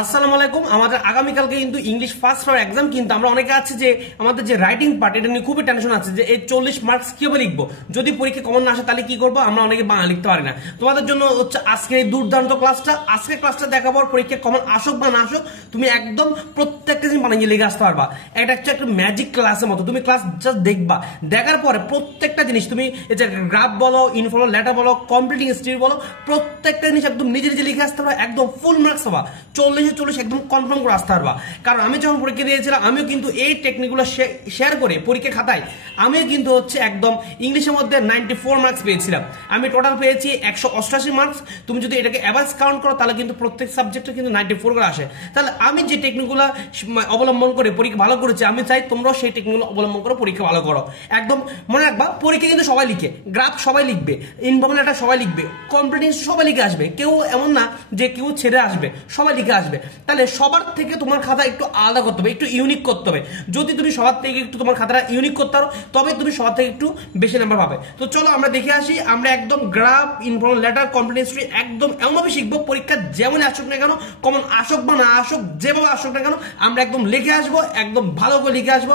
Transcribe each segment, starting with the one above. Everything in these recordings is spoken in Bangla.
আসসালামু আলাইকুম। আমাদের আগামীকালকে কিন্তু ইংলিশ ফার্স্ট ফর এক্সাম, কিন্তু আমরা অনেকে আছে যে আমাদের যে রাইটিং পার্ট এটা নিয়ে খুবই টেনশন আছে যে এই 40 মার্কস কিভাবে লিখবো, যদি পরীক্ষা কমন না আসে তাহলে কি করবো। আমরা অনেকে বাংলা লিখতে পারি না। তোমাদের জন্য হচ্ছে আজকের এই দুর্দান্ত ক্লাসটা। আজকের ক্লাসটা দেখাবো পরীক্ষা কমন আসুক বা না আসুক, তুমি একদম প্রত্যেকটা জিনিস বানিয়ে লিখে আসতে পারবা। এটা হচ্ছে একটা ম্যাজিক ক্লাসের মতো। তুমি ক্লাস জাস্ট দেখবা, দেখার পরে প্রত্যেকটা জিনিস তুমি এই যে গ্রাফ বলো, ইনফর্মাল লেটার বলো, কমপ্লিটিং স্টিল বলো, প্রত্যেকটা জিনিস একদম নিজে নিজে লিখে আসতে পারবা। একদম ফুল মার্কস হবা, 40 একদম কনফার্ম করে আসতে পারবা। কারণ আমি যখন পরীক্ষা দিয়েছিলাম আমিও কিন্তু এই টেকনিকগুলো শেয়ার করে পরীক্ষা খাতায় আমিও কিন্তু হচ্ছে একদম ইংলিশের মধ্যে 94 মার্কস পেয়েছিলাম। আমি টোটাল পেয়েছি 188 মার্কস। তুমি যদি এটাকে অ্যাভারেজ কাউন্ট করো তাহলে কিন্তু প্রত্যেক সাবজেক্টে কিন্তু 94 করে আসে। তাহলে আমি যে টেকনিকগুলো অবলম্বন করে পরীক্ষা ভালো করেছি, আমি চাই তোমরাও সেই টেকনিকগুলো অবলম্বন করে পরীক্ষা ভালো করো। একদম মনে রাখবা, পরীক্ষা কিন্তু সবাই লিখে, গ্রাফ সবাই লিখবে, ইনফর্মাল লেটার সবাই লিখবে, কম্পিটিশন সবাই লিখে আসবে। কেউ এমন না যে কেউ ছেড়ে আসবে, সবাই লিখে আসবে। তাহলে সবার থেকে তোমার খাতা একটু আলাদা করতে হবে, একটু ইউনিক করতে হবে। যদি তুমি সবার থেকে একটু তোমার খাতাটা ইউনিক করতে পারো তবে তুমি সবার থেকে একটু বেশি নাম্বার পাবে। তো চলো আমরা দেখে আসি। আমরা একদম graph, informal letter, competition history একদম এমনভাবে শিখবো পরীক্ষা যেমন আসুক না কেন, কমন আসুক বা না আসুক, যেভাবে আসুক না কেন আমরা একদম লিখে আসবো, একদম ভালো করে লিখে আসবো।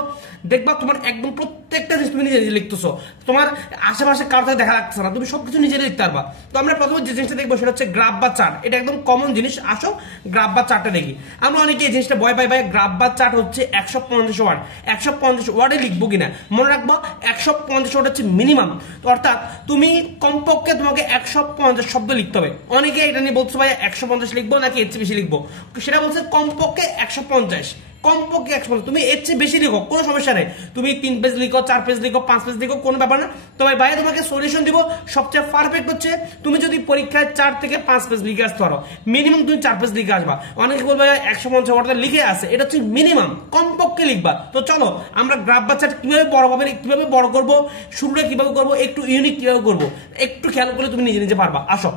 দেখবা তোমার একদম প্রত্যেকটা জিনিস তুমি নিজে নিজে লিখতেছো, তোমার আশেপাশে কারো থেকে দেখা লাগছে না, তুমি সবকিছু নিজে লিখতে পারবা। তো আমরা প্রথমে যে জিনিসটা দেখবো সেটা হচ্ছে গ্রাফ বা চার্ট। এটা একদম কমন জিনিস। আসো গ্রাফ বা চার্টটা দেখি। আমরা অনেকে এই জিনিসটা ভয় পাই, ভাই গ্রাফ বা চার্ট হচ্ছে 150 ওয়ার্ড, 150 ওয়ার্ডে লিখবো কিনা। মনে রাখবো 150 ওয়ার্ড হচ্ছে মিনিমাম। অর্থাৎ তুমি কমপক্ষে তোমাকে 150 শব্দ লিখতে হবে। অনেকে এটা নিয়ে বলছো ভাই 150 লিখবো নাকি এর চেয়ে বেশি লিখবো, সেটা বলছে কমপক্ষে 150, কমপক্ষে 150। তুমি এর চেয়ে বেশি লিখো, কোনো সমস্যা নেই। তুমি 3 পেজ লিখো, 4 পেজ লিখো, 5 পেজ লিখো, কোনো ব্যাপার না। তবে ভাই তোমাকে সলিউশন দিব, সবচেয়ে পারফেক্ট হচ্ছে তুমি যদি পরীক্ষায় 4 থেকে 5 পেজ লিখে আসতে পারো, মিনিমাম তুমি 4 পেজ লিখে আসবা। অনেকে বলবে 150 ওয়ার্ড লিখে আসে, এটা হচ্ছে মিনিমাম, কমপক্ষে লিখবা। তো চলো আমরা গ্রাফ বা চার্ট কিভাবে বড় হবে, কিভাবে বড় করবো, শুরুটা কিভাবে করবো, একটু ইউনিক কিভাবে করবো, একটু খেয়াল করলে তুমি নিজে নিজে পারবা। আসো।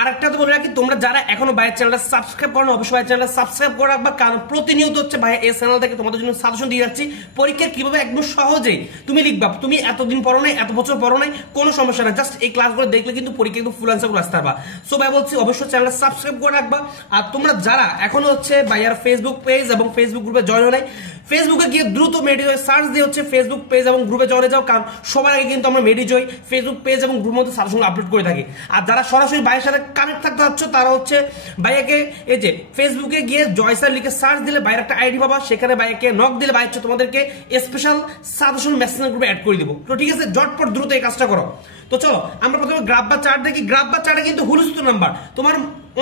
আরেকটা তো বলে রাখি, তোমরা যারা এখনো ভাইয়ের চ্যানেলটা সাবস্ক্রাইব করো না, অবশ্যই ভাইয়ের চ্যানেলটা সাবস্ক্রাইব করে রাখবা। কারণ প্রতিনিয়ত হচ্ছে ভাই এই চ্যানেল থেকে তোমাদের জন্য সাজেশন দিয়ে যাচ্ছি পরীক্ষা কিভাবে একদম সহজেই তুমি লিখবা। তুমি এতদিন পড়ো নাই, এত বছর পড়ো নাই, কোনো সমস্যা না, জাস্ট এই ক্লাসগুলো দেখলে কিন্তু পরীক্ষা কিন্তু ফুল আনসার করে আসতে পারবা। সো ভাই বলছি অবশ্যই চ্যানেলটা সাবস্ক্রাইব করে রাখবা। আর তোমরা যারা এখনো হচ্ছে ভাইয়ার ফেসবুক পেজ এবং ফেসবুক গ্রুপে জয়েন হো নাই, ফেসবুকে গিয়ে দ্রুত মেডিজয় সার্চ দিয়ে হচ্ছে ফেসবুক পেজ এবং গ্রুপে জয়েন যাও। কারণ সবার আগে কিন্তু আমরা মেডিজয় ফেসবুক পেজ এবং গ্রুপের মধ্যে সাজেশন আপলোড করে থাকি। আর যারা সরাসরি ভাইয়ের সাথে কানেক্ট থাকতে চাচ্ছ তারা হচ্ছে ভাইয়াকে এই যে ফেসবুকে গিয়ে জয় স্যার লিখে সার্চ দিলে বাইরে একটা আইডি পাবা, সেখানে ভাইয়াকে নক দিলে ভাই হচ্ছে তোমাদেরকে স্পেশাল সাজেশন মেসেঞ্জার গ্রুপে অ্যাড করে দিব। তো ঠিক আছে, ঝটপট দ্রুত এই কাজটা করো। তো চলো আমরা প্রথমে গ্রাফ বা চার্ট দেখি। গ্রাফ বা চার্টে কিন্তু হুলস্থ নাম্বার, তোমার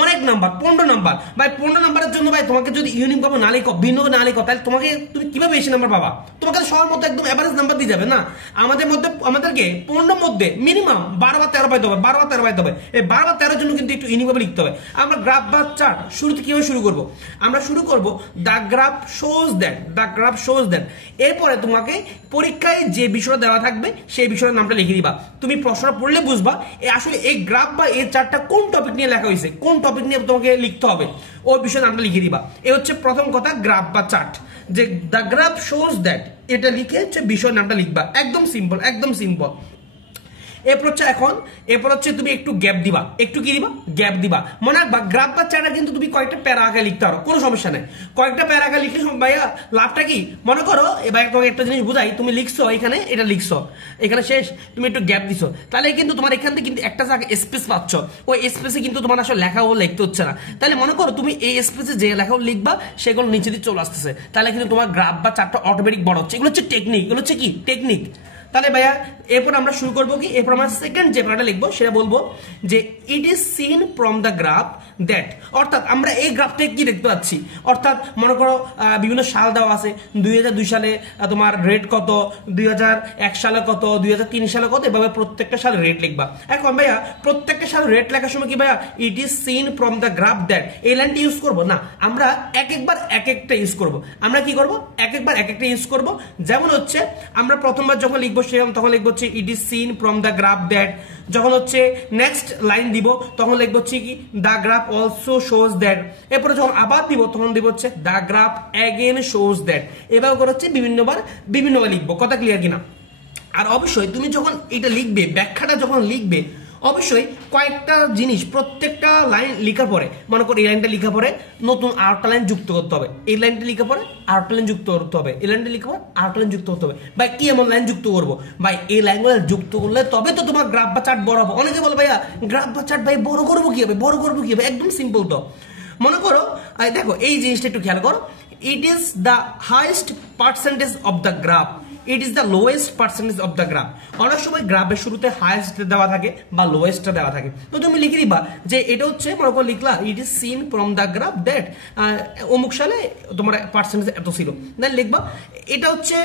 অনেক নাম্বার, 15 নাম্বার। ভাই 15 নাম্বারের জন্য ভাই তোমাকে যদি ইউনিক ভাবে না লিখো, ভিন্ন না লিখো, তাহলে তুমি কিভাবে বেশি নাম্বার পাবা? তোমাকে সবার মধ্যে একদম এভারেজ নাম্বার দিয়ে যাবে না। আমাদেরকে 15 মধ্যে মিনিমাম 12 বা 13 পাইতে হবে, 12 বা 13 পাইতে হবে। এই 12 বা 13 জন্য কিন্তু একটু ইউনিক ভাবে লিখতে হবে। আমরা গ্রাফ বা চার্ট শুরুতে কিভাবে শুরু করব? আমরা শুরু করব the graph shows that, the graph shows that. এরপরে তোমাকে পরীক্ষায় যে বিষয়টা দেওয়া থাকবে সেই বিষয়ের নামটা লিখে দিবা। তুমি প্রশ্নটা পড়লে বুঝবা আসলে এই গ্রাফ বা এই চার্টটা কোন টপিক নিয়ে লেখা হয়েছে, কোন টপিক নিয়ে তোমাকে লিখতে হবে, ওই বিষয়ে নামটা লিখে দিবা। এ হচ্ছে প্রথম কথা গ্রাফ বা চার্ট, যে দ্য গ্রাফ শোজ দ্যাট, এটা লিখে হচ্ছে বিষয়ের নামটা লিখবা। একদম সিম্পল, একদম সিম্পল। এরপর হচ্ছে তুমি একটু গ্যাপ দিবা, একটু কি দিবা, গ্যাপ দিবা। মনে রাখবা গ্রাফ বা চার্টে কিন্তু তুমি কয়েকটা প্যারা আগে লিখতে পারো, কোনো সমস্যা নেই। কয়েকটা প্যারা আগে লিখলে ভাইয়া লাভটা কি? মনে করো এবার তোমাকে একটা জিনিস বুঝাই, তুমি লিখছো এখানে, এটা লিখছো এখানে শেষ, তুমি একটু গ্যাপ দিছো, তাহলে কিন্তু তোমার এখান থেকে কিন্তু একটা জায়গায় স্পেস পাচ্ছ, ওই স্পেসে কিন্তু তোমার আসলে লেখাও লিখতে হচ্ছে না। তাহলে মনে করো তুমি এই স্পেসে যে লেখাও লিখবা সেগুলো নিচে দিয়ে চলে আসতেছে, তাহলে কিন্তু তোমার গ্রাফ বা চার্টটা অটোমেটিক বড় হচ্ছে। এগুলো হচ্ছে টেকনিক, এগুলো হচ্ছে কি টেকনিক। তাহলে ভাইয়া এরপর আমরা শুরু করবো কি, এরপর আমরা সেকেন্ড যে প্যারাটা লিখবো সেটা বলবো যে ইট is seen from the graph that. অর্থাৎ আমরা এই গ্রাফটাকে কি দেখতে পাচ্ছি, অর্থাৎ মনে করো বিভিন্ন সাল দেওয়া আছে, 2002 সালে তোমার রেট কত, 2001 সালে কত, 2003 সালে কত, এভাবে প্রত্যেকটা সালে রেট লিখবা। এখন ভাইয়া প্রত্যেকটা সালে রেট লেখার সময় কি ভাইয়া ইট is seen from the graph that এই লাইনটা ইউজ করবো না, আমরা এক একবার এক একটা ইউজ করবো। আমরা কি করবো, এক একবার এক একটা ইউজ করবো। যেমন হচ্ছে আমরা প্রথমবার যখন লিখবো সেরকম তখন লিখবো হচ্ছে ইট is seen from the graph that. যখন হচ্ছে নেক্সট লাইন দিব তখন লিখবো হচ্ছে কি the graph also shows that. এরপরে যখন আবার দিব তখন দিব হচ্ছে the graph again shows that. এভাবে করে হচ্ছে বিভিন্নবার লিখবো। কথা ক্লিয়ার কিনা? আর অবশ্যই তুমি যখন এটা লিখবে, ব্যাখ্যাটা যখন লিখবে অবশ্যই কয়েকটা জিনিস প্রত্যেকটা লাইন লেখার পরে, মনে করো এই লাইনটা লেখার পরে নতুন আরেকটা লাইন যুক্ত করতে হবে, এই লাইনটা লেখার পরে আরেকটা লাইন যুক্ত করতে হবে, এই লাইনটা লেখার পরে আরেকটা লাইন যুক্ত করতে হবে। ভাই কি এমন লাইন যুক্ত করবো ভাই? এই লাইনগুলো যুক্ত করলে তবে তো তোমার গ্রাফ বা চার্ট বড় হবে। অনেকে বলে ভাইয়া গ্রাফ বা চার্ট ভাই বড় করবো কি হবে, বড় করবো কি হবে? একদম সিম্পল তো। মনে করো দেখো এই জিনিসটা একটু খেয়াল করো, it is the highest percentage of the graph, it is the lowest percentage of the graph. অনেক সময় গ্রাফের শুরুতে হাইয়েস্ট দেওয়া থাকে বা লোয়েস্টটা দেওয়া থাকে, তো তুমি লিখে দিবা যে এটা হচ্ছে, মনে করো লিখলা it is seen from the graph that অমুক সালে তোমার পার্সেন্টেজ এত ছিল, দেন লিখবা এটা হচ্ছে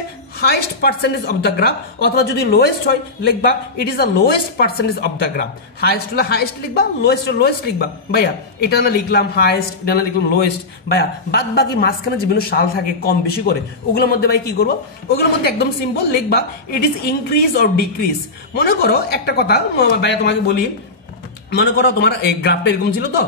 highest percentage of the graph, অথবা যদি লোয়েস্ট হয় লিখবা it is the lowest percentage of the graph. Highest হলে হাইয়েস্ট লিখবা, লোয়েস্ট হলে লোয়েস্ট লিখবা। ভাইয়া এটা না লিখলাম হাইয়েস্ট, এটা না লিখলাম লোয়েস্ট, ভাইয়া বাদ বাকি মাঝখানে যে বিভিন্ন সাল থাকে কম বেশি করে, ওগুলোর মধ্যে ভাই কি করবো, ওগুলোর মধ্যে একদম সিম্পল লিখবা it is increase or decrease. মনে করো একটা কথা ভাইয়া তোমাকে বলি, মনে করো তোমার এই গ্রাফটা এরকম ছিল তো,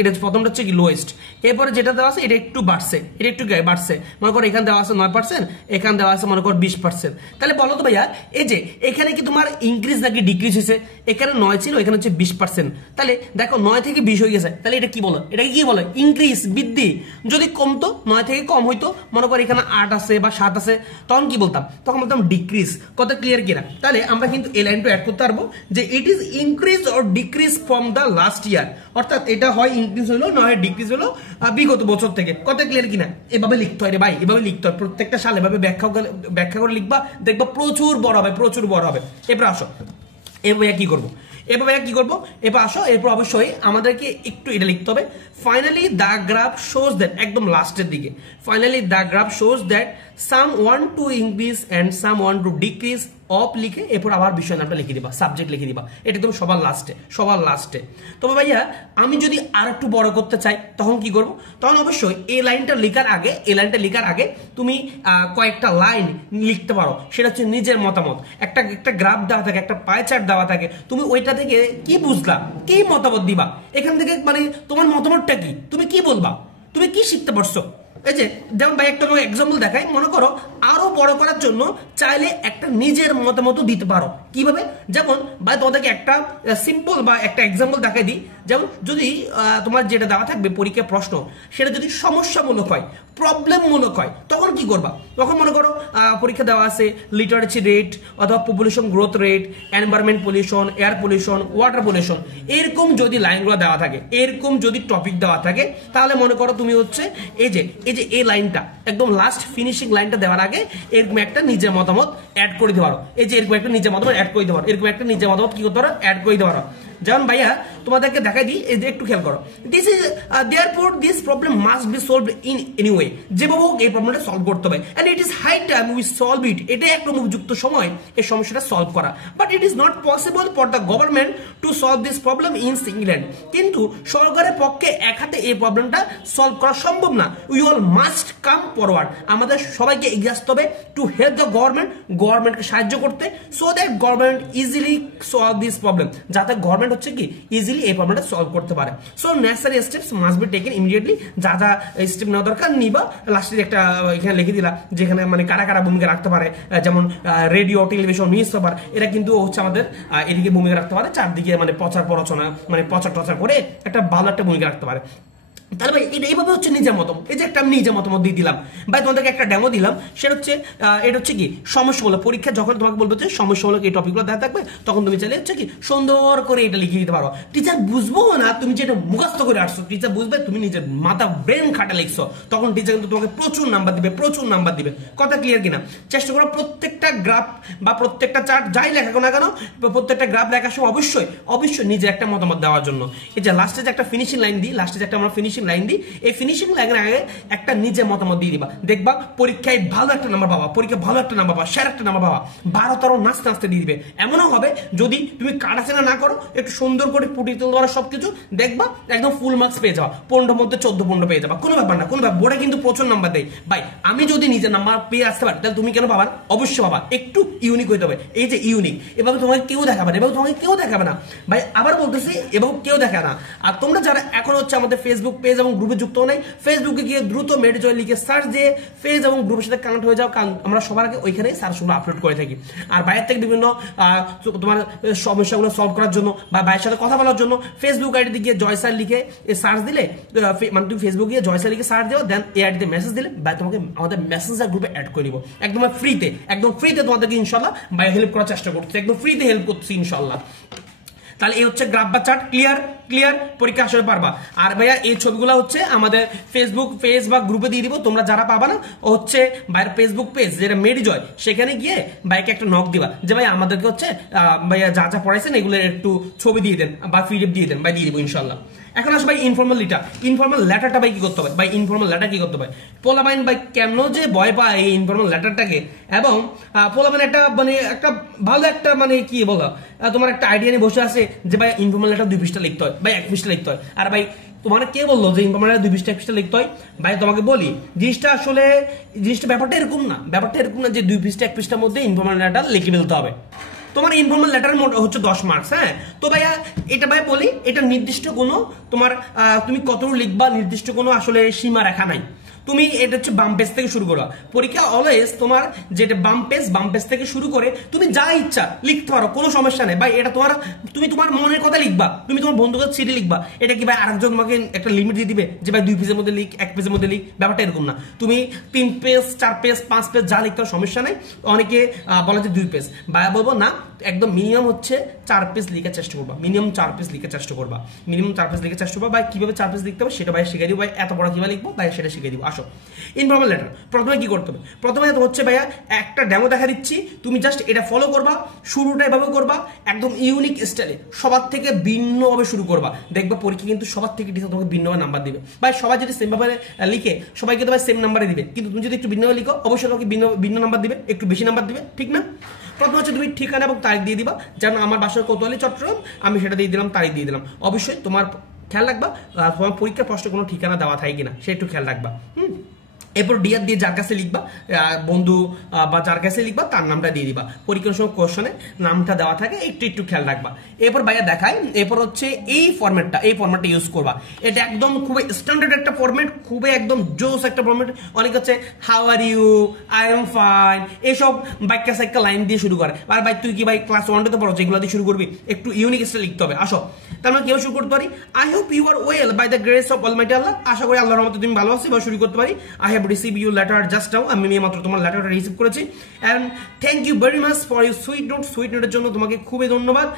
এটা প্রথমটা হচ্ছে কি লোয়েস্ট, এরপরে যেটা দেওয়া আছে এটা একটু বাড়ছে, এটা একটু বাড়ছে, মনে করো এখানে দেওয়া আছে 9%, এখানে দেওয়া আছে মনে করো 20%। তাহলে বলো তো ভাইয়া এই যে এখানে কি তোমার ইনক্রিজ নাকি ডিক্রিজ হয়েছে? এখানে 9 ছিল, এখানে হচ্ছে 20%, তাহলে দেখো 9 থেকে 20 হয়ে গেছে, তাহলে এটা কি বলো, এটাকে কি বলে? ইনক্রিজ, বৃদ্ধি। যদি কমতো 9 থেকে কম হইতো, মনে করো এখানে 8 আছে বা 7 আছে, তখন কি বলতাম? তখন বলতাম ডিক্রিজ। কত ক্লিয়ার কিনা? তাহলে আমরা কিন্তু এই লাইনটা অ্যাড করতে পারবো যে it is increase or decrease from the last year, অর্থাৎ এটা হয় ইনক্রিজ হলো না হয় ডিক্রিজ হলো বিগত বছর থেকে। কত ক্লিয়ার কিনা? এভাবে লিখতে হয় রে ভাই, এভাবে লিখতে হয় প্রত্যেকটা সাল, এভাবে ব্যাখ্যা করে লিখবা, দেখবা প্রচুর বড় হবে, প্রচুর বড় হবে। এরপর আসো এভাবে কি করবো, এভাবে কি করবো, এরপর আসো, এরপর অবশ্যই আমাদেরকে একটু এটা লিখতে হবে finally the graph shows that, একদম লাস্টের দিকে finally the graph shows that some one to increase and some one two decrease of লিখে এরপর আবার বিষয় নামটা লিখে দিবা, সাবজেক্ট লিখে দিবা, এটা একদম সবার লাস্টে, সবার লাস্টে। তবে ভাইয়া আমি যদি আর একটু বড় করতে চাই তখন কি করব? তখন অবশ্যই এই লাইনটা লেখার আগে, এই লাইনটা লেখার আগে তুমি কয়েকটা লাইন লিখতে পারো, সেটা হচ্ছে নিজের মতামত। একটা গ্রাফ দেওয়া থাকে, একটা পাই চার্ট দেওয়া থাকে, তুমি ওইটা থেকে কি বুঝলা, কি মতামত দিবা, এখান থেকে মানে তোমার মতামতটা কি, তুমি কি বলবা, তুমি কি শিখতে পারছো। এই যে যেমন ভাই একটা তোমাকে এক্সাম্পল দেখাই, মনে করো আরো বড় করার জন্য চাইলে একটা নিজের মতামত দিতে পারো। কিভাবে? যেমন ভাই তোমাদেরকে একটা সিম্পল বা একটা এক্সাম্পল দেখাই দিই। যেমন যদি তোমার যেটা দেওয়া থাকবে পরীক্ষা প্রশ্ন, সেটা যদি সমস্যামূলক হয়, প্রবলেমমূলক হয়, তখন কি করবা? তখন মনে করো পরীক্ষা দেওয়া আছে লিটারেসি রেট অথবা population growth rate, environment pollution, air pollution, water pollution, এরকম যদি লাইনগুলো দেওয়া থাকে, এরকম যদি টপিক দেওয়া থাকে, তাহলে মনে করো তুমি হচ্ছে এই লাইনটা একদম লাস্ট ফিনিশিং লাইনটা দেওয়ার আগে এরকম একটা নিজের মতামত অ্যাড করে দিতে পারো। এই যে এরকম একটা নিজের মতামত অ্যাড করে দিতে পারো, এরকম একটা নিজের মতামত কি করতে পারো, অ্যাড করে দিতে পারো। যেমন ভাইয়া তোমাদেরকে দেখাই দিই, এই যে একটু খেয়াল করো, this is therefore this problem must be solved in any way, যেভাবে হোক এই প্রবলেমটা সলভ করতে হবে, and it is high time we solve it, এটাই একটা উপযুক্ত সময় এই সমস্যাটা সলভ করা। But it is not possible for the government to solve this problem in single hand, কিন্তু সরকারের পক্ষে এক হাতে এই প্রবলেমটা সলভ করা সম্ভব না। We all must come forward, আমাদের সবাইকে এগিয়ে আসতে হবে টু হেল্প দ্য গভর্নমেন্টকে সাহায্য করতে, so that government easily solve this problem, যাতে গভর্নমেন্ট হচ্ছে কি ইজিলি এই প্রবলেমটা সলভ করতে পারে। So necessary steps must be taken immediately, যা যা স্টেপ নেওয়া দরকার নিবা। লাস্টে একটা এখানে লিখে দিলা যেখানে মানে কারা কারা ভূমিকা রাখতে পারে, যেমন রেডিও, টেলিভিশন, নিউজ পেপার, এরা কিন্তু হচ্ছে আমাদের এদিকে ভূমিকা রাখতে পারে, চারদিকে মানে প্রচার প্ররোচনা মানে প্রচার টচার করে একটা ভালো একটা ভূমিকা রাখতে পারে। তাহলে ভাই এইভাবে হচ্ছে নিজের মতামত, এই যে একটা আমি নিজের মতামত দিয়ে দিলাম ভাই, তোমাদেরকে একটা ডেমো দিলাম, সেটা হচ্ছে এটা হচ্ছে কি সমস্যামূলক। পরীক্ষা যখন তোমাকে বলবো যে সমস্যামূলক এই টপিকগুলো দেওয়া থাকবে, তখন তুমি চাইলে হচ্ছে কি সুন্দর করে এটা লিখে দিতে পারো। টিচার বুঝবো না তুমি যেটা মুখস্থ করে আসছো, টিচার বুঝবে তুমি নিজের মাথা ব্রেন খাটা লিখছো, তখন টিচার কিন্তু তোমাকে প্রচুর নাম্বার দিবে, প্রচুর নাম্বার দিবে। কথা ক্লিয়ার কিনা? চেষ্টা করো প্রত্যেকটা গ্রাফ বা প্রত্যেকটা চার্ট যাই লেখা না কেন, প্রত্যেকটা গ্রাফ লেখার সময় অবশ্যই অবশ্যই নিজের একটা মতামত দেওয়ার জন্য। এই যে লাস্টে যে একটা ফিনিশিং লাইন দিই, লাস্টে যে একটা আমরা ফিনিশিং লাইন দিই, এই ফিনিশিং লাইনের আগে একটা নিজের মতামত দিয়ে দিবা, দেখবা পরীক্ষায় ভালো একটা নাম্বার পাবা, পরীক্ষায় ভালো একটা নাম্বার পাবা, সেরা একটা নাম্বার পাবা, 12 নাচতে নাচতে দিয়ে দিবে। এমনও হবে যদি তুমি কাটাছেনা না করো, একটু সুন্দর করে ফুটিয়ে তুলতে পারো সবকিছু, দেখবা একদম ফুল মার্কস পেয়ে যাবা, 15 মধ্যে 14 পেয়ে যাবা, কোনো ব্যাপার না, কোনো ব্যাপার। বোর্ডে কিন্তু প্রচুর নাম্বার দেয় ভাই, আমি যদি নিজের নাম্বার পেয়ে আসতে পারি তাহলে তুমি কেন পাবা? অবশ্যই পাবা, একটু ইউনিক হইতে হবে। এই যে ইউনিক, এভাবে তোমাকে কেউ দেখাবে না, এভাবে তোমাকে কেউ দেখাবে না ভাই, আবার বলতেছি এভাবে কেউ দেখে না। আর তোমরা যারা এখন হচ্ছে আমাদের ফেসবুক পেজ পেজ এবং গ্রুপে যুক্ত নাই, ফেসবুকে গিয়ে দ্রুত মেডিজয় লিখে সার্চ দিয়ে পেজ এবং গ্রুপের সাথে কানেক্ট হয়ে যাও, কারণ আমরা সবার আগে ওইখানেই সার্চগুলো আপলোড করে থাকি। আর বাইরের থেকে বিভিন্ন তোমার সমস্যাগুলো সলভ করার জন্য বা বাইরের সাথে কথা বলার জন্য ফেসবুক আইডিতে গিয়ে জয় স্যার লিখে সার্চ দিলে, মানে তুমি ফেসবুক গিয়ে জয় স্যার লিখে সার্চ দিও, দেন এই আইডিতে মেসেজ দিলে বা তোমাকে আমাদের মেসেঞ্জার গ্রুপে অ্যাড করে দিব একদম ফ্রিতে, একদম ফ্রিতে তোমাদেরকে ইনশাল্লাহ বাই হেল্প করার চেষ্টা করছি, একদম ফ্রিতে হেল্প করছি ইনশাল্লাহ। তাহলে এই হচ্ছে গ্রাফ বা চার্ট, ক্লিয়ার পরীক্ষা আসলে পারবা। আর ভাইয়া এই ছবিগুলো হচ্ছে আমাদের ফেসবুক পেজ বা গ্রুপে দিয়ে দিব, তোমরা যারা পাবা না হচ্ছে ভাইয়ের ফেসবুক পেজ যেটা মেডিজয়, সেখানে গিয়ে ভাইকে একটা নক দিবা যে ভাই আমাদেরকে হচ্ছে ভাইয়া যা যা পড়াইছেন এগুলো একটু ছবি দিয়ে দেন বা পিডিএফ দিয়ে দেন, ভাই দিয়ে দিব ইনশাল্লাহ। এখন আসবে ভাই ইনফর্মাল লেটারটা ভাই কি করতে হবে, ভাই ইনফর্মাল লেটার কি করতে হবে, পোলাবাইন ভাই কেন যে ভয় পায় এই ইনফর্মাল লেটারটাকে, এবং পোলাবাইন একটা মানে একটা ভালো একটা মানে কি বলো তোমার একটা আইডিয়া নিয়ে বসে আছে যে ভাই ইনফর্মাল লেটার 2 পৃষ্ঠা লিখতে হয়, ভাই 1 পৃষ্ঠা লিখতে হয়। আর ভাই তোমার কে বললো যে ইনফর্মাল লেটার 2 পৃষ্ঠা 1 পৃষ্ঠা লিখতে হয়? ভাই তোমাকে বলি জিনিসটা ব্যাপারটা এরকম না, 2 পৃষ্ঠা 1 পৃষ্ঠার মধ্যে ইনফর্মাল লেটার লিখে ফেলতে হবে। তোমার ইনফর্মাল লেটার হচ্ছে 10 মার্কস। হ্যাঁ, তো ভাইয়া এটা ভাই বলি, এটা নির্দিষ্ট কোনো তোমার তুমি কতটুকু লিখবা নির্দিষ্ট কোনো আসলে সীমা রেখা নাই। তুমি এটা হচ্ছে বাম পেজ থেকে শুরু করো, পরীক্ষা অলওয়েজ তোমার যেটা বাম পেজ থেকে শুরু করে তুমি যা ইচ্ছা লিখতে পারো, কোনো সমস্যা নেই ভাই। এটা তুমি তোমার মনের কথা লিখবা, তুমি তোমার বন্ধুদের চিঠি লিখবা, এটা কি ভাই আরেকজন তোমাকে একটা লিমিট দিয়ে দিবে যে ভাই 2 পেজের মধ্যে লিখ, 1 পেজের মধ্যে লিখ? ব্যাপারটা এরকম না, তুমি 3 পেজ 4 পেজ 5 পেজ যা লিখতে সমস্যা নেই। অনেকে বলে যে 2 পেজ, ভাই বলবো না, একদম মিনিমাম হচ্ছে 4 পেজ লিখার চেষ্টা করবা, মিনিমাম 4 পেজ লিখার চেষ্টা করবা, ভাই কিভাবে 4 পেজ লিখতে হবে সেটা ভাই শিখিয়ে দিব, ভাই এত বড় কিভাবে লিখবো ভাই সেটা শিখিয়ে দিব। আসো ইনফর্মাল লেটার প্রথমে কি করতে হবে, প্রথমে হচ্ছে ভাইয়া একটা ডেমো দেখা দিচ্ছি, তুমি জাস্ট এটা ফলো করবা, শুরুটা এভাবে করবা একদম ইউনিক স্টাইলে, সবার থেকে ভিন্নভাবে শুরু করবা, দেখবা পরীক্ষা কিন্তু সবার থেকে টিচার তোমাকে ভিন্নভাবে নাম্বার দিবে। ভাই সবাই যদি সেম ভাবে লিখে সবাইকে তো ভাই সেম নাম্বারে দিবে, কিন্তু তুমি যদি একটু ভিন্নভাবে লিখো অবশ্যই তোমাকে ভিন্ন নাম্বার দিবে, একটু বেশি নাম্বার দিবে, ঠিক না? প্রথম হচ্ছে তুমি ঠিকানা এবং তারিখ দিয়ে দিবা, যেন আমার বাসার কোতোয়ালি চট্টগ্রাম, আমি সেটা দিয়ে দিলাম, তারিখ দিয়ে দিলাম। অবশ্যই তোমার খেয়াল রাখবা তোমার পরীক্ষার প্রশ্নে কোনো ঠিকানা দেওয়া থাকে কিনা সে একটু খেয়াল রাখবা। এরপর ডিআর দিয়ে যার কাছে লিখবা, বন্ধু বা যার কাছে লিখবা তার নামটা দিয়ে দিবা, পরীক্ষার সময় কোশ্চেনে নামটা দেওয়া থাকে, একটু খেয়াল রাখবা। এরপর ভাইয়া দেখায়, এরপর হচ্ছে এই ফরম্যাটটা ইউজ করবা, এটা একদম খুবই স্ট্যান্ডার্ড একটা ফরম্যাট, খুবই একদম জোস একটা ফরম্যাট। অনেক হচ্ছে how are you, I am fine, এইসব বাক্যা সাইক্কা লাইন দিয়ে শুরু করে। আর ভাই তুই কি ভাই ক্লাস 1 তে পড়ো, যেগুলো দিয়ে শুরু করবি একটু ইউনিক স্টাইল লিখতে হবে। আসো তার মানে কেউ শুরু করতে পারি, I hope you are well by the grace of Almighty Allah, আশা করি আল্লাহর রহমতে তুমি ভালো আছো, বা শুরু করতে পারি। I have receive you letter just now, আমি মাত্র তোমার লেটারটা রিসিভ করেছি, and thank you very much for your sweet নোটের জন্য তোমাকে খুবই ধন্যবাদ।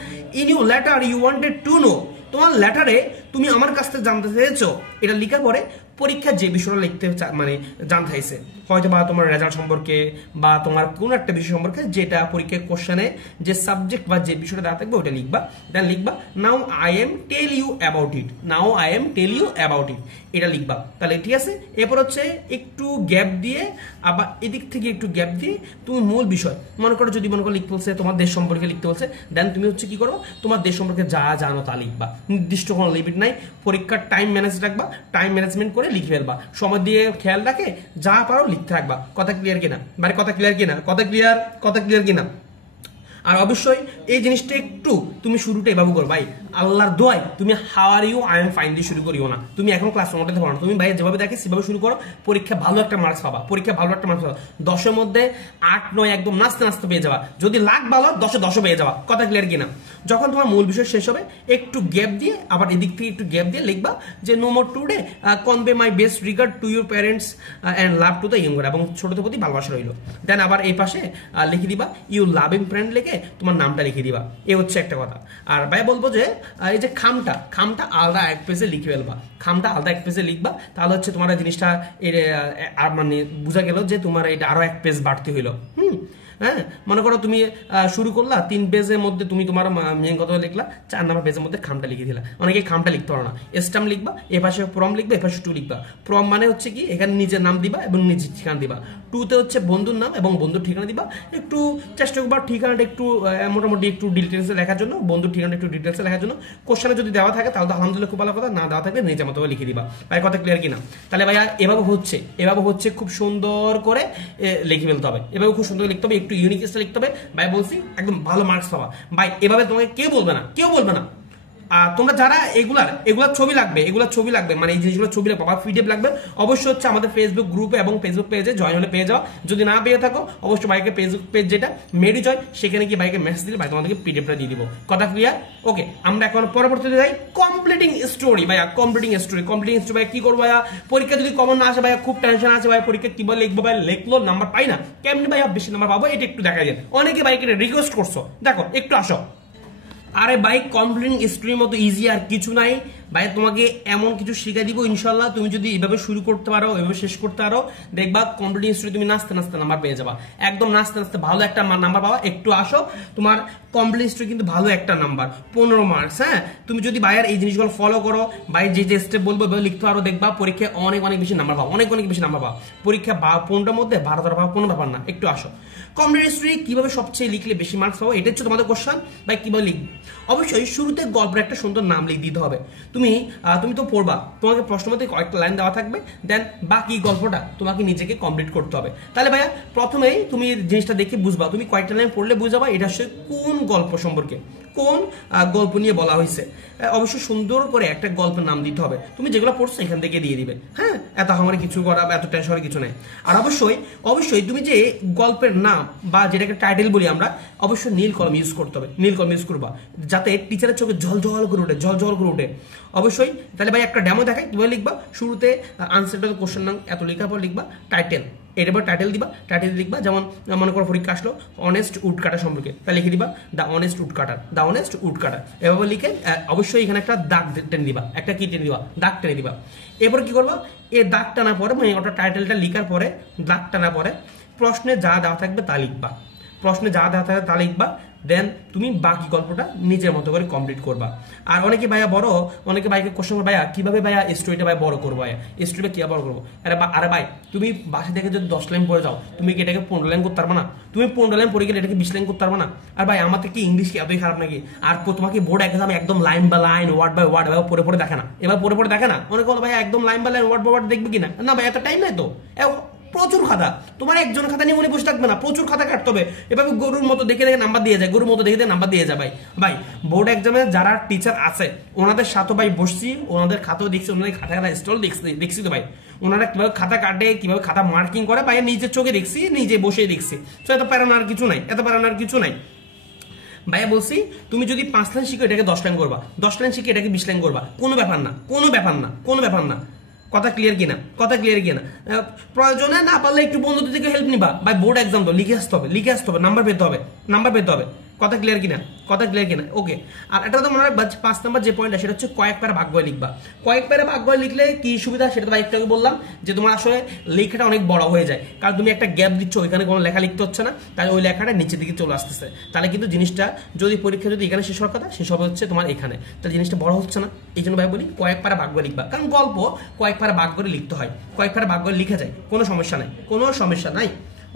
In you letter you wanted to know, তোমার লেটারে তুমি আমার কাছ থেকে জানতে চেয়েছো, এটা লেখার পরে পরীক্ষা যে বিষয়টা লিখতে মানে জানতে চাইছে, হয়তো বা তোমার রেজাল্ট সম্পর্কে বা তোমার কোন একটা বিষয় সম্পর্কে, যেটা পরীক্ষার কোশ্চেনে যে সাবজেক্ট বা যে বিষয়টা দেওয়া থাকবে ওটা লিখবা। দেন লিখবা now I am tell you about it, এটা লিখবা। তাহলে ঠিক আছে। এরপর হচ্ছে একটু গ্যাপ দিয়ে, আবার এদিক থেকে একটু গ্যাপ দিয়ে তুমি মূল বিষয় মনে করো, যদি মনে করো লিখতে বলছে তোমার দেশ সম্পর্কে লিখতে বলছে, দেন তুমি হচ্ছে কি করো, তোমার দেশ সম্পর্কে যা জানো তা লিখবা, নির্দিষ্ট কোনো লিমিট নাই। পরীক্ষার টাইম ম্যানেজমেন্ট করে লিখে ফেলবা, সময় দিয়ে খেয়াল রাখে যা পারো লিখতে থাকবা। কথা ক্লিয়ার কিনা? আর অবশ্যই এই জিনিসটা একটু তুমি শুরুটা এভাবে করো, ভাই আল্লাহর দোয়াই তুমি how are you I am fine দিয়ে শুরু করিও না, তুমি এখন ক্লাস 1 তে পড়ো না, তুমি ভাই যেভাবে দেখে সেভাবে শুরু করো, পরীক্ষা ভালো একটা মার্কস পাবা, 10-এর মধ্যে 8-9 একদম নাচতে পেয়ে যাবা, যদি লাখ ভালো 10-10 পেয়ে যাবা। কথা ক্লিয়ার কিনা? যখন তোমার মূল বিষয় শেষ হবে একটু গ্যাপ দিয়ে, আবার এদিক থেকে একটু গ্যাপ দিয়ে লিখবা যে no more today, convey my best regard to your parents and love to the younger, এবং ছোটদের প্রতি ভালোবাসা রইল। দেন আবার এই পাশে লিখে দিবা ইউ লাভিং ফ্রেন্ড, লিখে তোমার নামটা লিখে দিবা। এই হচ্ছে একটা কথা। আর ভাই বলবো যে এই যে খামটা আলাদা এক পেজে লিখে ফেলবা, লিখবা, তাহলে হচ্ছে তোমার জিনিসটা মানে বোঝা গেল যে তোমার এটা আরো 1 পেজ বাড়তে হইলো। হ্যাঁ, মনে করো তুমি শুরু করলা 3 পেজের মধ্যে, তুমি তোমার মেন কথা লিখলা, 4 নম্বর পেজের মধ্যে খামটা লিখে দিলা। অনেকে খামটা লিখতে পারো না, স্টাম্প লিখবা, এ পাশে প্রম লিখবা, এ পাশে টু লিখবা। প্রম মানে হচ্ছে কি, এখানে নিজের নাম দিবা এবং নিজের ঠিকানা দিবা। টুতে হচ্ছে বন্ধুর নাম এবং বন্ধুর ঠিকানা দিবা। একটু চেষ্টা করবা ঠিকানাটা একটু মোটামুটি একটু ডিটেলসে লেখার জন্য, বন্ধুর ঠিকানা একটু ডিটেলসে লেখার জন্য। কোশ্চেনে যদি দেওয়া থাকে তাহলে তো আলহামদুলিল্লাহ খুব ভালো কথা, না দেওয়া থাকলে নিজের মতো লিখে দিবা। ভাই কথা ক্লিয়ার কিনা? তাহলে ভাইয়া এভাবে হচ্ছে খুব সুন্দর করে লিখে ফেলতে হবে, এভাবে খুব সুন্দর লিখতে হবে, একটু ইউনিক লিখতে হবে। ভাই বলছি একদম ভালো মার্কস পাবা। ভাই এভাবে তোমাকে কেউ বলবে না, তোমরা যারা এগুলার ছবি লাগবে মানে এই জিনিসগুলো ছবি লাগবে বা পিডিএফ লাগবে, অবশ্যই হচ্ছে আমাদের ফেসবুক গ্রুপে এবং ফেসবুক পেজে জয়েন হলে পেয়ে যাও। যদি না পেয়ে থাকো অবশ্যই ভাইকে ফেসবুক পেজ যেটা মেডি জয়, সেখানে কি ভাইকে মেসেজ দিলে ভাই তোমাদেরকে পিডিএফটা দিয়ে দিব। কথা ক্লিয়ার? ওকে, আমরা এখন পরবর্তীতে যাই কমপ্লিটিং স্টোরি। ভাইয়া কমপ্লিটিং স্টোরি ভাইয়া কি করবো ভাইয়া? পরীক্ষা যদি কমন না আসে ভাইয়া খুব টেনশন আছে ভাই, পরীক্ষা কিভাবে লিখবো ভাই, লিখলো নাম্বার পাই না, কেমনি ভাইয়া বেশি নাম্বার পাবো, এটা একটু দেখা যায়। অনেকে ভাইকে রিকোয়েস্ট করছো, দেখো একটু আসো। আরে ভাই কমপ্লিটিং স্টোরির মতো ইজি আর কিছু নাই ভাই, তোমাকে এমন কিছু শিখে দিব ইনশাল্লাহ, তুমি যদি এভাবে শুরু করতে পারো, এভাবে শেষ করতে পারো, দেখবা কমপ্লিটিং স্টোরি তুমি নাচতে নাচতে নাম্বার পেয়ে যাবা, একদম নাচতে নাচতে ভালো একটা নাম্বার পাবা। একটু আসো, তোমার কমপ্লিটিং স্টোরি কিন্তু ভালো একটা নাম্বার, 15 মার্কস। হ্যাঁ, তুমি যদি ভাইয়ের এই জিনিসগুলো ফলো করো, ভাই যে স্টেপ বলবো লিখতে পারো, দেখবা পরীক্ষায় অনেক বেশি নাম্বার পাবো, অনেক বেশি নাম্বার পাবো। পরীক্ষা 15টার মধ্যে 12 পাবো, কোনো ব্যাপার না। একটু আসো, কমপ্লিটিং স্টোরি কিভাবে সবচেয়ে লিখলে বেশি মার্কস পাবো, এটা হচ্ছে তোমাদের কোশ্চেন। ভাই কিভাবে লিখবে? অবশ্যই শুরুতে গল্পের একটা সুন্দর নাম লিখে দিতে হবে। তুমি তো পড়বা, তোমাকে প্রশ্ন মধ্যে কয়েকটা লাইন দেওয়া থাকবে, দেন বাকি গল্পটা তোমাকে নিজেকে কমপ্লিট করতে হবে। তাহলে ভাইয়া প্রথমেই তুমি জিনিসটা দেখে বুঝবা, তুমি কয়েকটা লাইন পড়লে বুঝাবা এটা আসলে কোন গল্প সম্পর্কে, কোন গল্প নিয়ে বলা হয়েছে। অবশ্যই সুন্দর করে একটা গল্পের নাম দিতে হবে, তুমি যেগুলো পড়ছো এখান থেকে দিয়ে দিবে। হ্যাঁ, এত আমার কিছু করা বা এত টেনশনের কিছু নাই। আর অবশ্যই তুমি যে গল্পের নাম বা যেটাকে টাইটেল বলি আমরা, অবশ্যই নীল কলম ইউজ করতে হবে, নীল কলম ইউজ করবা যাতে টিচারের চোখে জল করে উঠে। অবশ্যই তাহলে ভাই একটা ডেমো দেখাই, কিভাবে লিখবা। শুরুতে আনসারটা কোশ্চেন নাম এত লেখার পর লিখবা টাইটেল, এরপর টাইটেল দিবা, টাইটেল লিখবা যেমন মনে করো পরীক্ষা আসলো অনেস্ট উড কাটার সম্পর্কে, তাহলে লিখে দিবা দ্য অনেস্ট উড কাটার। এভাবে লিখে অবশ্যই এখানে একটা দাগ টেনে দিবা, একটা কি টেনে দিবা, দাগ টেনে দিবা। এরপর কি করবা, এই দাগ টানা পরে মানে ওটা টাইটেলটা লিখার পরে দাগ টানা পরে প্রশ্নে যা দেওয়া থাকবে তা লিখবা, দেন তুমি বাকি গল্পটা নিজের মতো করে কমপ্লিট করবা। আর অনেকে ভাইকে কোশ্চেন করবে, ভাইয়া কিভাবে ভাইয়া স্টোরিটা ভাই বড় করবো, ভাইয়া স্টোরিটা কিভাবে বড় করবো? আরে ভাই তুমি বাসা থেকে যদি 10 লাইন পড়ে যাও, তুমি কি এটাকে 15 লাইন করতে পারবে না? তুমি 15 লাইন পড়ে গেলে এটাকে 20 লাইন করতে পারবে না? আর ভাই আমাদের কি ইংলিশ কি এতই খারাপ নাকি? আর তোমাকে বোর্ড এক্সামে একদম লাইন বা লাইন, ওয়ার্ড বাই ওয়ার্ড এভাবে পড়ে দেখে না, অনেকে বলো ভাই একদম লাইন বা লাইন, ওয়ার্ড বাই ওয়ার্ড দেখবে কিনা? না ভাই এত টাইম নাই তো, প্রচুর খাতা, তোমার একজন খাতা নিয়ে মনে বসে থাকবে না, প্রচুর খাতা কাটতে হবে। এভাবে গরুর মতো দেখে নাম্বার দিয়ে যায়, ভাই বোর্ড এক্সামে যারা টিচার আছে ওনাদের সাথে ভাই বসছি, ওনাদের খাতাও দেখছি, ওনাদের খাতা স্টল দেখছি তো ভাই, ওনারা কিভাবে খাতা কাটে, কিভাবে খাতা মার্কিং করে, ভাই নিজের চোখে দেখছি, নিজে বসে দেখছি। তো এত প্যারানোর কিছু নাই, ভাইয়া বলছি তুমি যদি 5 লাইন শিখো এটাকে 10 লাইন করবা, 10 লাইন শিখে এটাকে 20 লাইন করবা, কোনো ব্যাপার না। কথা ক্লিয়ার কিনা? প্রয়োজনে না পারলে একটু বন্ধুদের থেকে হেল্প নিবা। ভাই বোর্ড এক্সাম তো লিখে আসতে হবে, নাম্বার পেতে হবে। কথা ক্লিয়ার কিনা? ওকে। আর এটা তো মনে হয় 5 নাম্বার যে পয়েন্ট সেটা হচ্ছে কয়েক প্যারা ভাগ করে লিখবা। কয়েক প্যারা ভাগ করে লিখলে কি সুবিধা সেটা তো একটু আগে বললাম, যে তোমার আসলে লেখাটা অনেক বড় হয়ে যায়, কারণ তুমি একটা গ্যাপ দিচ্ছ, ওইখানে কোনো লেখা লিখতে হচ্ছে না, তাহলে ওই লেখাটা নিচের দিকে চলে আসতেছে, তাহলে কিন্তু জিনিসটা যদি পরীক্ষা যদি এখানে শেষ হওয়ার কথা, শেষ হবে হচ্ছে তোমার এখানে, তাহলে জিনিসটা বড় হচ্ছে না। এই জন্য ভাই বলি কয়েক প্যারা ভাগ করে লিখবা, কারণ গল্প কয়েক প্যারা ভাগ করে লিখতে হয়, কয়েক প্যারা ভাগ করে লিখে যায়, কোনো সমস্যা নাই।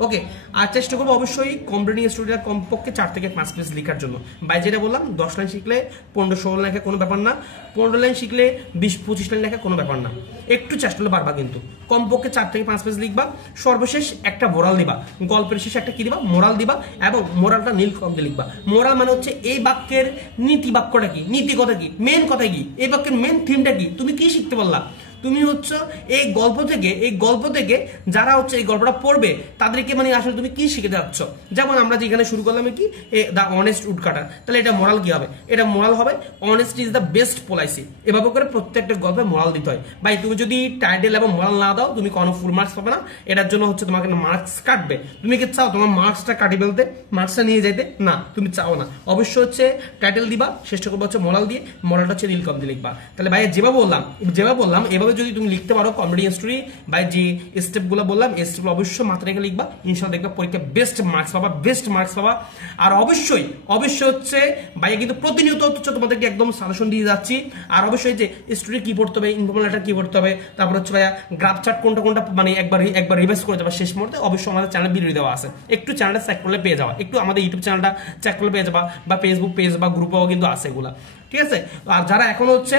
ওকে, আর চেষ্টা করবো অবশ্যই কমপ্লিটিং স্টোরিটা কমপক্ষে 4 থেকে 5 পেজ লেখার জন্য। ভাই যেটা বললাম 10 লাইন শিখলে 15-16 লেখা কোনো ব্যাপার না, 15 লাইন শিখলে 20-25 লাইন লেখা কোনো ব্যাপার না, একটু চেষ্টা করলে পারবা। কিন্তু কমপক্ষে 4 থেকে 5 পেজ লিখবা, সর্বশেষ একটা মোরাল দিবা, গল্পের শেষে একটা কি দিবা, মোরাল দিবা, এবং মোরালটা নীল কলম দিয়ে লিখবা। মোরাল মানে হচ্ছে এই বাক্যের নীতি বাক্যটা কি, নীতি কথা কি, মেন কথা কি, এই বাক্যের মেন থিমটা কি, তুমি কি শিখতে পারলা। তুমি হচ্ছে এই গল্প থেকে যারা হচ্ছে এই গল্পটা পড়বে তাদেরকে মানে আসলে তুমি কি শিখে যাচ্ছ। যেমন আমরা যেখানে শুরু করলাম কি, দ্য অনেস্ট উড কাটার, তাহলে এটা মোরাল কি হবে? এটা মোরাল হবে honesty is the best policy. এভাবে করে প্রত্যেকটা গল্পে মোরাল দিতে হয়। ভাই তুমি যদি টাইটেল এবং মোরাল না দাও তুমি কোনো ফুল মার্কস পাবে না, এটার জন্য হচ্ছে তোমাকে মার্কস কাটবে। তুমি কি চাও তোমার মার্কসটা কাটি ফেলতে, মার্কসটা নিয়ে যেতে? না, তুমি চাও না। অবশ্যই হচ্ছে টাইটেল দিবা, চেষ্টা করবো হচ্ছে মোরাল দিয়ে, মোরালটা হচ্ছে নীল কলম দিয়ে লিখবা। তাহলে ভাই যেভাবে বললাম এভাবে যদি তুমি লিখতে পারো কমপ্লিটিং স্টোরি, ভাই যে স্টেপগুলো বললাম এই স্টেপগুলো অবশ্যই মাথায় রেখে লিখবা, ইনশাআল্লাহ দেখবা পরীক্ষা বেস্ট মার্কস পাবা। আর অবশ্যই হচ্ছে ভাই কিন্তু প্রতিনিয়ত হচ্ছে তোমাদেরকে একদম সাজেশন দিয়ে যাচ্ছি। আর অবশ্যই যে স্টোরি কি পড়তে হবে, ইনফর্মাল লেটার কি পড়তে হবে, তারপর হচ্ছে ভাইয়া গ্রাফ চার্ট কোনটা মানে একবার রিভাইজ করে যাবা শেষ মুহূর্তে। অবশ্যই আমাদের চ্যানেল ভিডিও দেওয়া আছে, একটু চ্যানেলটা চেক করলে পেয়ে যাবা, একটু আমাদের ইউটিউব চ্যানেলটা চেক করলে পেয়ে যাবা, বা ফেসবুক পেজ বা গ্রুপেও কিন্তু আছে এগুলা, ঠিক আছে। আর যারা এখন হচ্ছে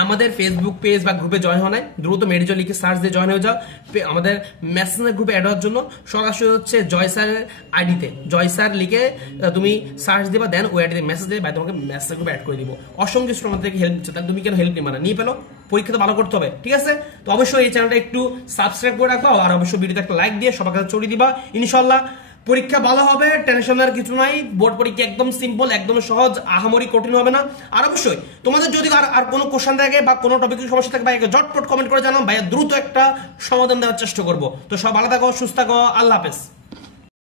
আমাদের ফেসবুক পেজ বা গ্রুপে জয়েন হওয়া নাই, দ্রুত মেডিজো লিখে সার্চ দিয়ে জয়েন হয়ে যাও। আমাদের মেসেঞ্জার গ্রুপে অ্যাড হওয়ার জন্য সরাসরি হচ্ছে জয় স্যারের আইডিতে জয় স্যার লিখে তুমি সার্চ দিবা, দেন ওই আইডিতে মেসেজ দেবে, ভাই তোমাকে মেসেঞ্জার গ্রুপে অ্যাড করে দিব। অসংখ্য স্টুডেন্ট আমাদেরকে হেল্প দিচ্ছে, তাহলে তুমি কেন হেল্প নিবা না? নিয়ে পেলো, পরীক্ষা তো ভালো করতে হবে, ঠিক আছে? তো অবশ্যই এই চ্যানেলটা একটু সাবস্ক্রাইব করে রাখো, আর অবশ্যই ভিডিওতে একটা লাইক দিয়ে সবার কাছে ছড়িয়ে দিবা। ইনশাল্লাহ পরীক্ষা ভালো হবে, টেনশনের কিছু নাই। বোর্ড পরীক্ষা একদম সিম্পল, একদম সহজ, আহামরি কঠিন হবে না। আর অবশ্যই তোমাদের যদি আর কোনো কোশ্চেন থাকে বা কোনো টপিকের সমস্যা থাকে, ভাইকে ঝটপট কমেন্ট করে জানাও, ভাইয়া দ্রুত একটা সমাধান দেওয়ার চেষ্টা করবো। তো সব ভালো থাকো, সুস্থ থাকো, আল্লাহ হাফেজ।